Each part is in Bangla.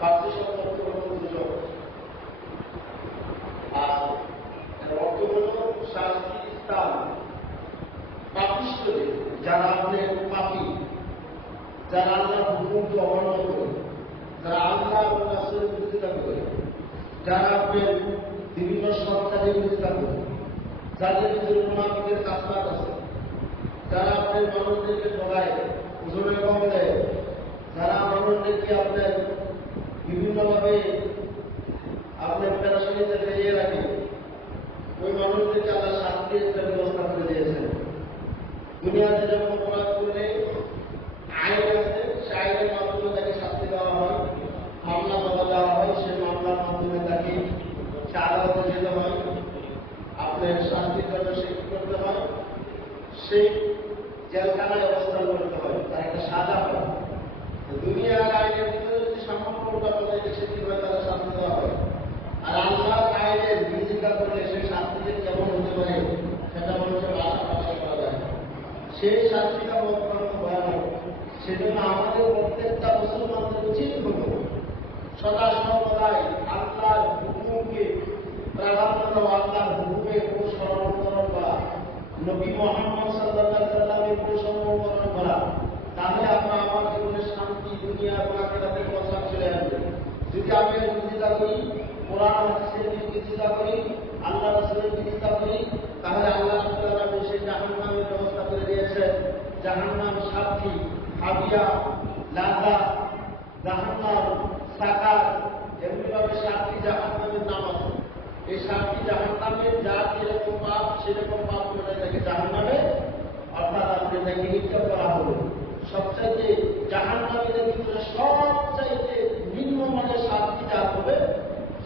Partition সেই জেলখানায় অবস্থান করতে হয় তার একটা সাজা হয় তো দুনিয়ার আইনের ভিতরে যদি সামগ্রটা বজায় রেখে কীভাবে তারা শাস্তি দেওয়া হয় আর আল্লাহ আইনের বিরোধিতা করলে সেই শাস্তিতে কেমন হতে পারে সেটা মানুষের আশা প্রকাশ করা যায় না। সেই শাস্তিটা অত্যন্ত ভয়ানক সেজন্য আমাদের প্রত্যেকটা মুসলমানদের উচিত হল সদা সর্বদাই আল্লাহর হুকুমকে প্রাধান্য দেওয়া আল্লাহর হুকুমের অনুসরণ অনুসরণ করা নবী মোহাম্মদ সাল্লাল্লাহু সাল্লামের অনুসরণ অনুসরণ করা। তাহলে আমরা আমার জীবনের শান্তি, দুনিয়া এবং আখিরাতের কথা চলে আসবে। যদি আমি বিরোধিতা করি, কোরআন হাদিসের বিরোধিতা করি আল্লাহ রাসূলের বিরোধিতা করি, তাহলে আল্লাহ আলামিন সেই জাহান্নামের ব্যবস্থা করে দিয়েছেন। জাহান্নাম সাক্ষী হাবিয়া লাজা, জাহান্নাম, সাকার, এমনিভাবে সাতটি আছে এই সাতটি জাহান্নামের যার যেরকম পাপ, সেরকম পাপ করে তাকে জাহান্নামে? অর্থাৎ আপনি তাকে নিক্ষেপ করা হলো সবচাইতে জাহান্নামীদের ভিতরে সবচাইতে নিম্নমানের শাস্তি যা হবে,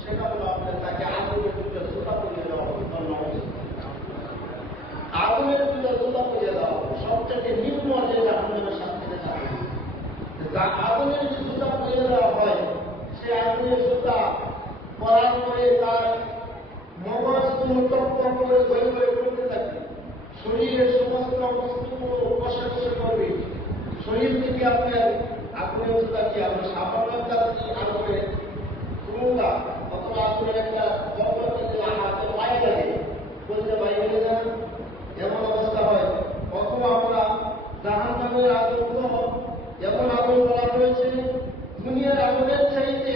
সেটা হলো আপনার তাকে আগুনের ভিতরে জোতা করিয়ে দেওয়া হবে। আগুনের ভিতরে জোতা করিয়ে দেওয়া হবে। সবচাইতে নিম্ন যে জাহান্নামের শাস্তিতে থাকে আগুনের যে জুতা পরিয়ে দেওয়া হয়, সে আগুনের জুতা পরার পরে তার থাকে। শরীরের সমস্ত শরীর থেকে আপনার বলতে গেলে যান। এমন আমরা জাহান নামের বলা হয়েছে, দুনিয়ার আগুনের চাইতে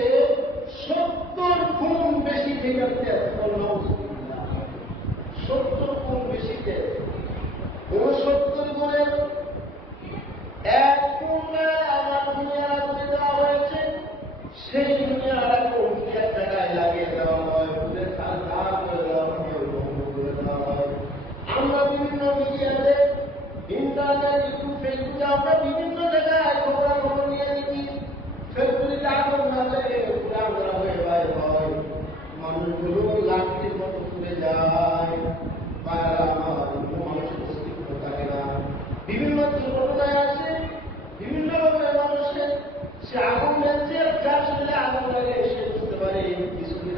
সত্তর গুণ বেশি ঠিক আছে সত্তর গুণ বেশি তেল উনসত্তর গুণের এক গুণে আমার দুনিয়ার আগুনে দেওয়া হয়েছে সেই দুনিয়ার আগুন এক জায়গায় লাগিয়ে দেওয়া হয় ফুলে তার দাগ করে দেওয়া হয় বন্ধ করে দেওয়া হয় আমরা বিভিন্ন মিডিয়াতে ইন্টারনেট ইউটিউব ফেসবুকে আমরা বিভিন্ন জায়গায় খবরাখবর নিয়ে দেখি ফেসবুকে আগুন না লাগে পুরা ঘোরা হয়ে বাইর হয় মানুষগুলো লাঠির মতো ঘুরে যায় পায়রা আমার কোনো মানুষের অস্তিত্ব থাকে না বিভিন্ন দুর্ঘটনায় আসে বিভিন্ন রকমের মানুষের সে আগুন লাগছে যার শরীরে আগুন লাগে সে বুঝতে পারে কিছুদিন আগে এক দিনটি চালক তার গ্যাসের থেকে তার বিস্ফোরণ হয়ে গেল সেখান থেকে বাড়ি হতে পারল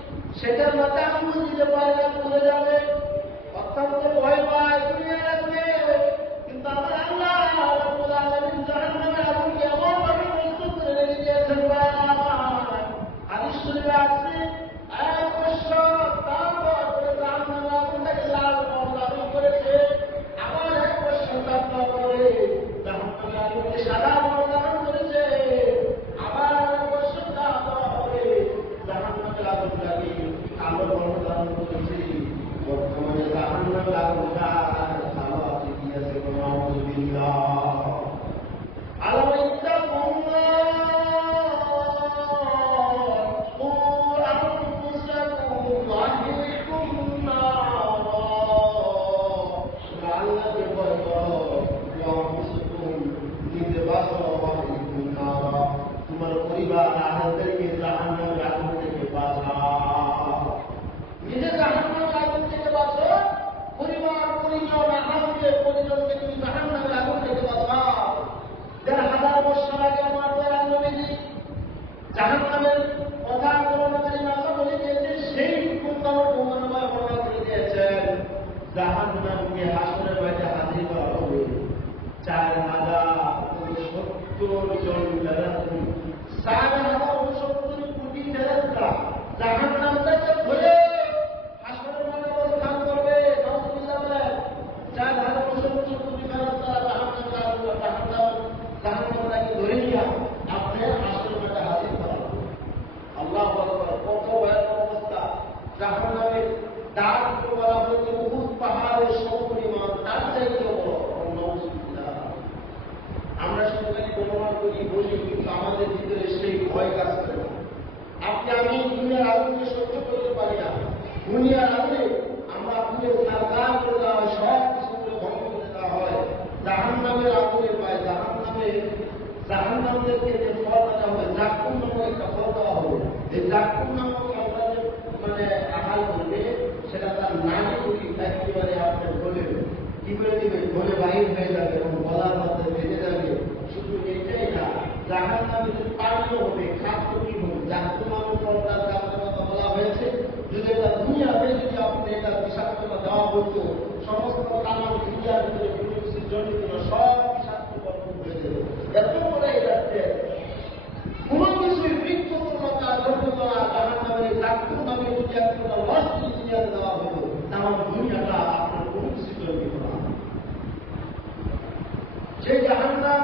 সেটার মাথা আঙুল দিতে পারে না চলে যাবে। অত্যন্ত ভয় পায় দুনিয়া লাগবে কিন্তু আমার আল্লাহ আমি আগুনকে এমন ভাবে প্রস্তুত করে কথা বর্ণনাকারী মাতা বলে দিয়েছে সেই হুকুমটাও প্রমাণময় বর্ণনা করে দিয়েছেন। জাহান্নামকে হাসনের বাইরে হাজির করা হবে। চার হাজার সত্তর জন ফেরাস্তি চার হাজার সত্তর কোটি ফেরাস্তা জাহান্নামটাকে ধরে হাসনের মাঠে অবস্থান করবে নওয়াজুবিল্লাহ বলেন চার হাজার সত্তর কোটি ফেরাস্তা জাহান্নাম জাহান্নাম জাহান্নামটাকে ধরে নিয়ে আপনি হাসনের মাঠে হাজির করা হবে। আল্লাহ আকবার কত ভয়ানক অবস্থা জাহান্নামের দাগ বলা হয়েছে উহুদ পাহাড়ের সমপরিমাণ তার চাইতেও বড় নাউজুবিল্লাহ। আমরা সবাই অনুমান করি বলি কিন্তু আমাদের ভিতরে সেই ভয় কাজ করে না আপনি আমি দুনিয়ার আগুনকে সহ্য করতে পারি না দুনিয়ার আগুনে আমরা পুরে সারদার করে দেওয়া হয় সব কিছুকে ভঙ্গ করে দেওয়া হয় জাহান নামের আগুনে পায় জাহান নামে জাহান নামদেরকে যে ফল দেওয়া হবে জাকুম নামক একটা ফল দেওয়া হবে এই জাকুম নামক আমরা যে মানে আহার করবে সেটা তার নামে করি একেবারে আপনার বলে করে দিবে বলে বাহির হয়ে যাবে এবং গলার মধ্যে বেঁধে যাবে। শুধু এটাই না, জাহান নামে পানীয় হবে, খাদ্য কি হবে? জাহান নামক সরকার কথা বলা হয়েছে। যদি এটা দুনিয়াতে যদি আপনি এটা বিষাক্ততা দেওয়া হতো, সমস্ত কামান দুনিয়ার ভিতরে সব বিষাক্ত বর্তন হয়ে যাবে এত করে যাচ্ছে কোন কিছুই বৃক্ষতা ধর্মতা জাহান নামের জাগ্রত নামে যদি একটা লস দুনিয়াতে দেওয়া হতো তাহলে দুনিয়াটা আপনার কোনো কিছু তৈরি হতো না সেই জাহান্নাম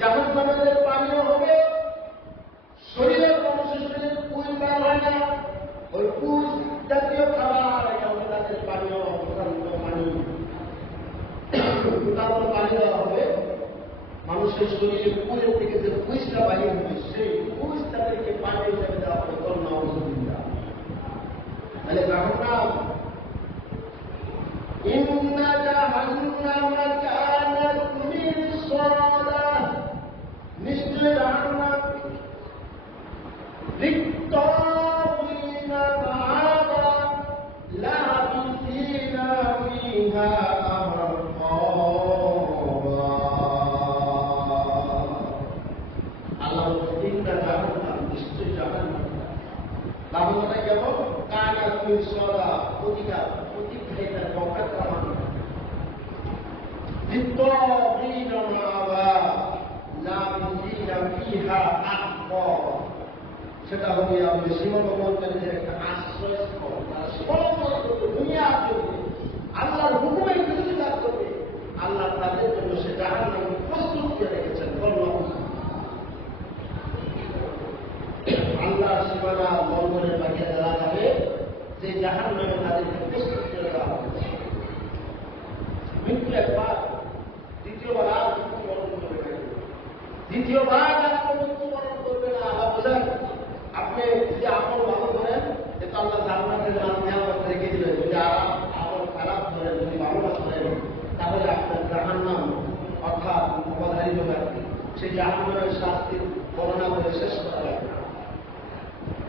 জাহান্নামের পানীয় হবে শরীরের মানুষের শরীরে কুল বের হয় না ওই কুল জাতীয় খাবার এটা হবে তাদের পানীয় প্রসারিত পানি তারপর পানি দেওয়া হবে, মানুষের শরীরে কুলের থেকে যে পুইসটা বাহির হবে, সেই পুইস থেকে পানি হিসাবে দেওয়া হবে অসুবিধা তাহলে জাহান্নাম kafir suara pun tidak pun tidak ada kawan ditolakin mawa lagi yang iha akwa sedang dia bersimak mengatakan mereka asas sponsor untuk dunia tu. Allah hukum itu tidak tu. Allah tadi tu sedang যে জাহান নামে তাদেরকে দেওয়া মৃত্যু একবার, দ্বিতীয়বার আর করবে না। দ্বিতীয়বার মৃত্যুবরণ করবে না। আল্লাহ আপনি আমল ভালো করেন এটা আল্লাহ নাম নিয়ামত রেখে দিলেন। যদি আমল খারাপ করেন, যদি ভালো না করেন, তাহলে আপনার জাহান্নাম অর্থাৎ অবধারিত হবে আপনি সেই জাহান্নামের শাস্তি বর্ণনা করে শেষ করা যাবে না।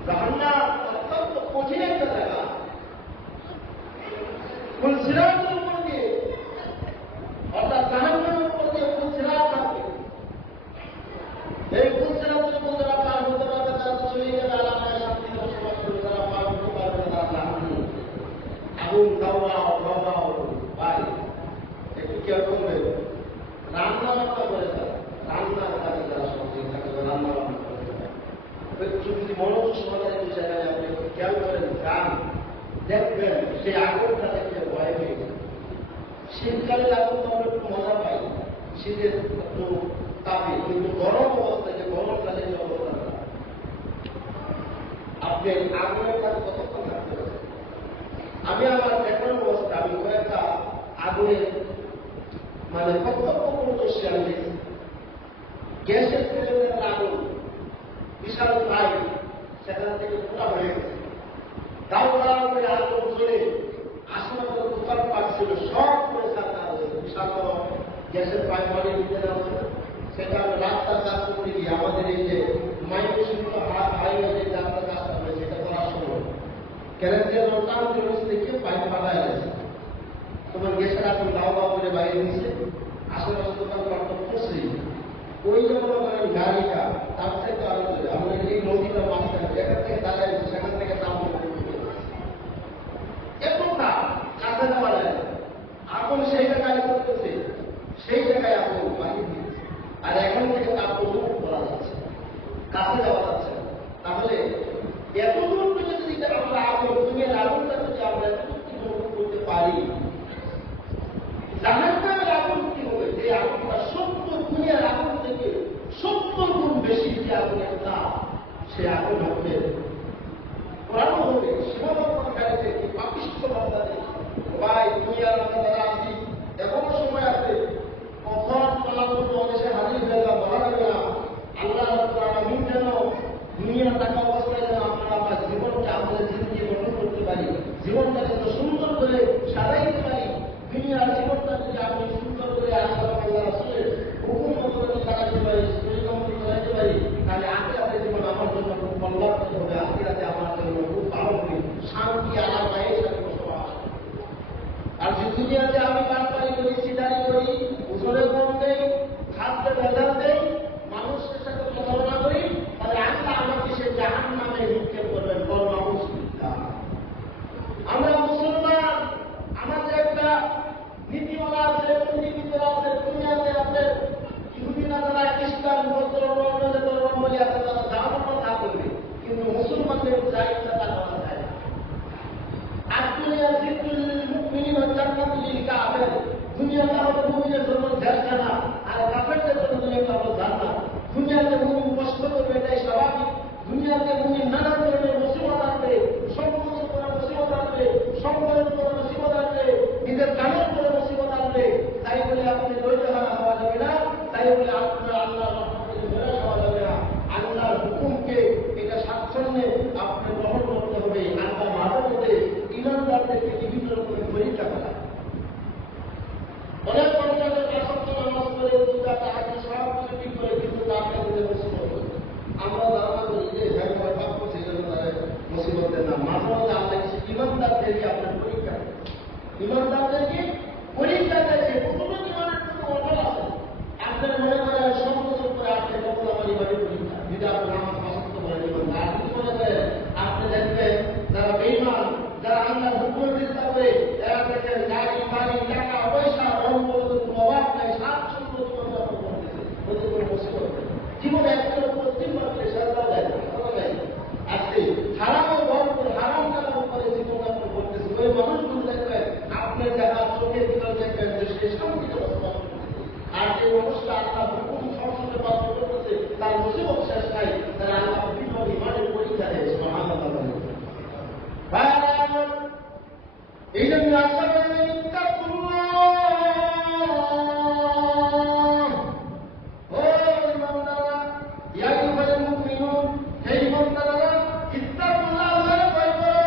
জাহান্নাম অত্যন্ত কঠিন একটা সিরাজের উপর দিয়ে অর্থাৎ জাহান্নের উপর দিয়ে ফুল সিরাজ থাকবে? এই ফুল সিরাজ যদি বন্ধুরা পার হতে পারবে তারা তো চলে যাবে আর আমাদের বসবাস করবে তারা পার হতে পারবে তারা জাহান্ন আগুন দাওয়া দাওয়া বাড়ি একটু কেরকম দেবে রান্না বান্না করে তারা রান্নার কাজে তারা সঙ্গে থাকবে রান্না বান্না করে যদি মনোযোগ সহকারে বিষয়টা আপনি খেয়াল করেন, গান দেখবেন, সেই আগুনটা শীতকালে আগুন তো আমরা একটু মজা পাই। শীতের একটু তাপে, কিন্তু গরম অবস্থায় যে গরমটা যে অবস্থা আপনি আগুনের কাছে কতক্ষণ থাকতে পারেন? আমি আমার এখন অবস্থা, আমি কয়েকটা আগুনের মানে কতক্ষণ পর্যন্ত শেয়ার দিয়েছি গ্যাসের সিলিন্ডারের আগুন, বিশাল পাইপ, সেখান থেকে পুরা হয়ে গেছে। দাও দাও আগুন জ্বলে আশেপাশে দোকান পাচ্ছিল সব বিশাল বড় গ্যাসের পাইপ দিতে দেওয়া সেটা রাস্তার কাজ করতে গিয়ে আমাদের এই যে মাইক্রোসিপ্ট হাইওয়ে কাজটা হয়েছে এটা করার সময় ক্যারেন্সিয়াল লোকটাও চলে থেকে পাইপ পাঠায় গেছে তোমার গ্যাসের আগুন দাও দাও করে বাইরে দিয়েছে আশেপাশে দোকান পাট তো ওই যে মনে গাড়িটা, তার থেকে আরও। আমরা এই নদীটা মাঝখানে, যেখান থেকে দাঁড়ায় সেখান থেকে নাম এত না কাছে যাওয়া যায় না। আগুন সেই জায়গায় করতেছে সেই জায়গায় আগুন বাহির দিচ্ছে আর এখন থেকে তাপ দূর করা যাচ্ছে কাছে যাওয়া যাচ্ছে তাহলে এত দূর থেকে যদি আমরা আগুন দুনিয়ার আগুনটা যদি আমরা এত দূর থেকে করতে পারি জাহান্নামের আগুন কি হবে? যে আগুনটা সত্তর দুনিয়ার আগুন থেকে সত্তর গুণ বেশি যে আগুনের তাপ সে আগুন হবে কোরআন হবে সীমাবদ্ধকারীদের কি? পাপিষ্ঠ বান্দাদের ভাই, দুনিয়ার আমরা যারা এখনও সময় আছে কখন কলাপুর অদেশে হাজির হয়ে বলা যাবে না। আল্লাহ আলামিন যেন দুনিয়ার টাকা অবস্থায় যেন আমরা জীবনকে আমাদের গঠন করতে পারি। জীবনটা সুন্দর করে পারি, দুনিয়ার জীবনটা যদি আপনি সুন্দর করে আল্লাহ আল্লাহ রাসূলের হুকুম চালাতে পারি পরিকল্পনা পারি, তাহলে জীবন আমার জন্য খুব হবে। আমার জন্য খুব ভালো হবে। শান্তি পায়ে সাথে বসবাস। আর যে দুনিয়াতে আমি বাটপারি করি সিদারি করি, উজরে কম দেই খাদ্যে ভেজাল দেই যারা আল্লাহ হুকুম চিন্তা করে এরা দেখেন গাড়ি বাড়ি টাকা পয়সা রঙ্গবত কোনো অভাব নাই স্বাচ্ছন্দ্য জীবনযাপন করতেছে ওদের কোনো মুসিবত নেই। জীবনে একটা প্রত্যেক মাত্রে সাজা দেয় না ভালো দেয় না। আজকে হারামও ভরপুর হারাম টাকার উপরে জীবনযাপন করতেছে ওই মানুষগুলো দেখবেন আপনার দেখা চোখের ভিতর দেখবেন যে সে শান্তিতে বসবাস করতেছে। আর যে মানুষটা আল্লাহ হুকুম সবসময় পালন করতেছে তার মুসিবত শেষ নাই তারা আল্লাহ বিভিন্ন ইমানের পরীক্ষা দেয় সুবহানাল্লাহ এই জন্য আশা করেন ও ইমানদারা ইয়া আইয়ুহাল মুমিনুন হে ইমানদারা ইত্তাকুল্লাহ ওয়া ভয় করো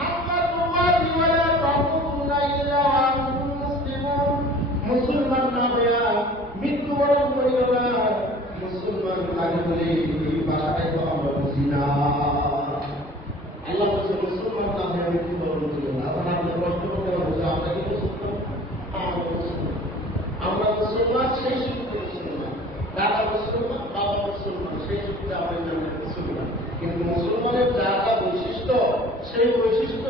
হাক্কা তুকাতি ওয়া লা তামুতুন্না ইল্লা ওয়া আনতুম মুসলিমুন মুসলমান না হইয়া মৃত্যুবরণ করিও না মুসলমান আগে বলে এই ভাষাটাই তো আমরা বুঝি না আল্লাহ বলছে মুসলমান না হয়ে মৃত্যুবরণ করিও না এখন আপনি প্রশ্ন করতে পারবেন যে আমরা কি মুসলমান আমরা মুসলমান আমরা মুসলমান সেই সূত্রে মুসলমান দাদা মুসলমান বাবা মুসলমান সেই সূত্রে আমরা নামে মুসলমান কিন্তু মুসলমানের যা যা বৈশিষ্ট্য সেই বৈশিষ্ট্য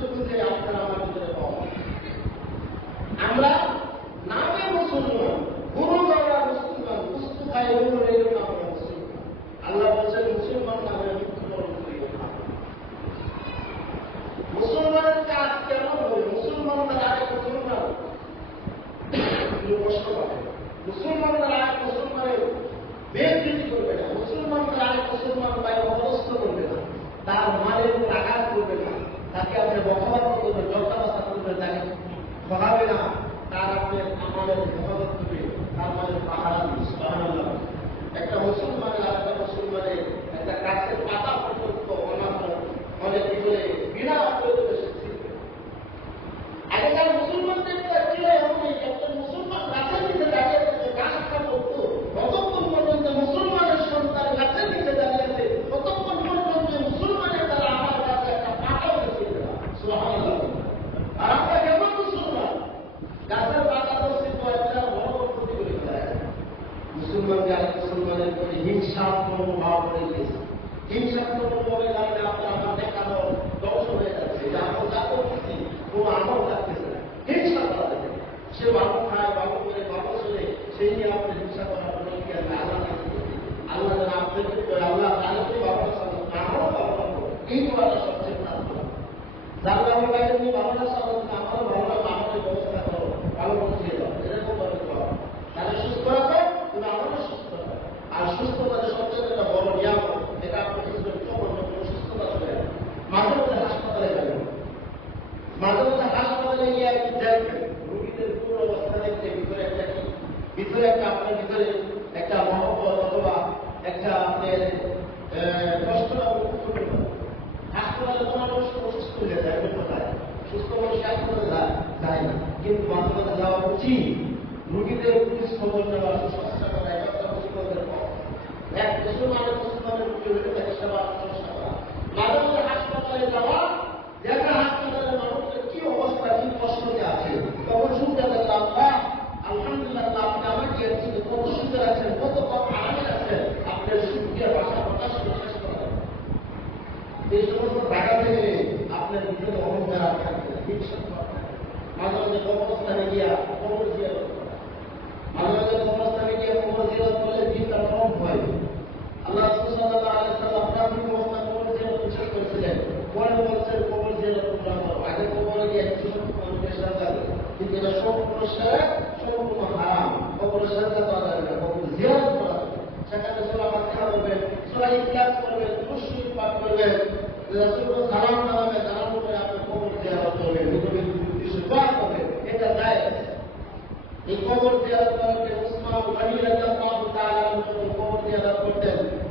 করবে তুলসী পাঠ করবেন সালাম নামে সালাম করে আপনার কবর দেওয়া হবে দোয়া করবে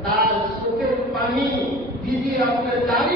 তার চোখের পানি দিদি আপনার জারি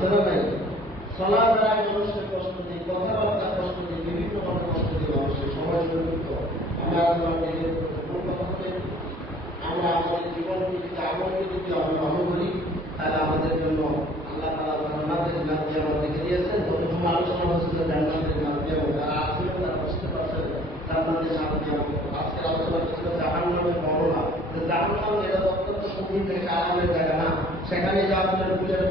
আছে না ভাই চলা দ্বারা মানুষের কষ্ট দিই কথাবার্তা কষ্ট দিই বিভিন্ন ভাবে কষ্ট দিই মানুষের সবাই জড়িত আমরা আমরা নিজের কোন কথা বলে আমরা আমাদের জীবনকে যদি আমলকে যদি আমরা ভালো করি তাহলে আমাদের জন্য আল্লাহ তালা জান্নাতের নাতি আমাদেরকে দিয়েছেন যত সময় আলোচনা হচ্ছিল জান্নাতের নাতি এবং যারা আসলে তারা বুঝতে পারছেন জান্নাতের নাতি আজকের আলোচনা ছিল জাহান্নামের বর্ণনা যে জাহান্নাম এটা অত্যন্ত সুন্দর থেকে আরামের জায়গা না সেখানে যে আপনার ফুলের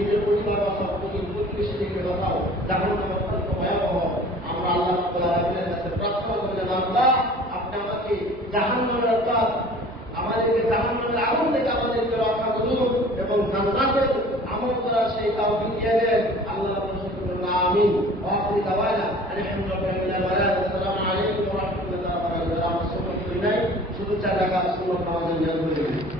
নিজের পরিবার বাঁচাও নিজের প্রতিবেশী থেকে বাঁচাও জাহান্নাম অত্যন্ত ভয়াবহ আমরা আল্লাহ কাছে প্রার্থনা করি আল্লাহ আপনি আমাকে জাহান্নামের অর্থাৎ আমাদেরকে জাহান্নামের আগুন থেকে আমাদেরকে রক্ষা করুন এবং জান্নাতের আমল করার সেই তাওফিক দিয়ে দেন। আল্লাহ আমিন। শুধু চার টাকা সুন্নাত নামাজের নিয়ম করে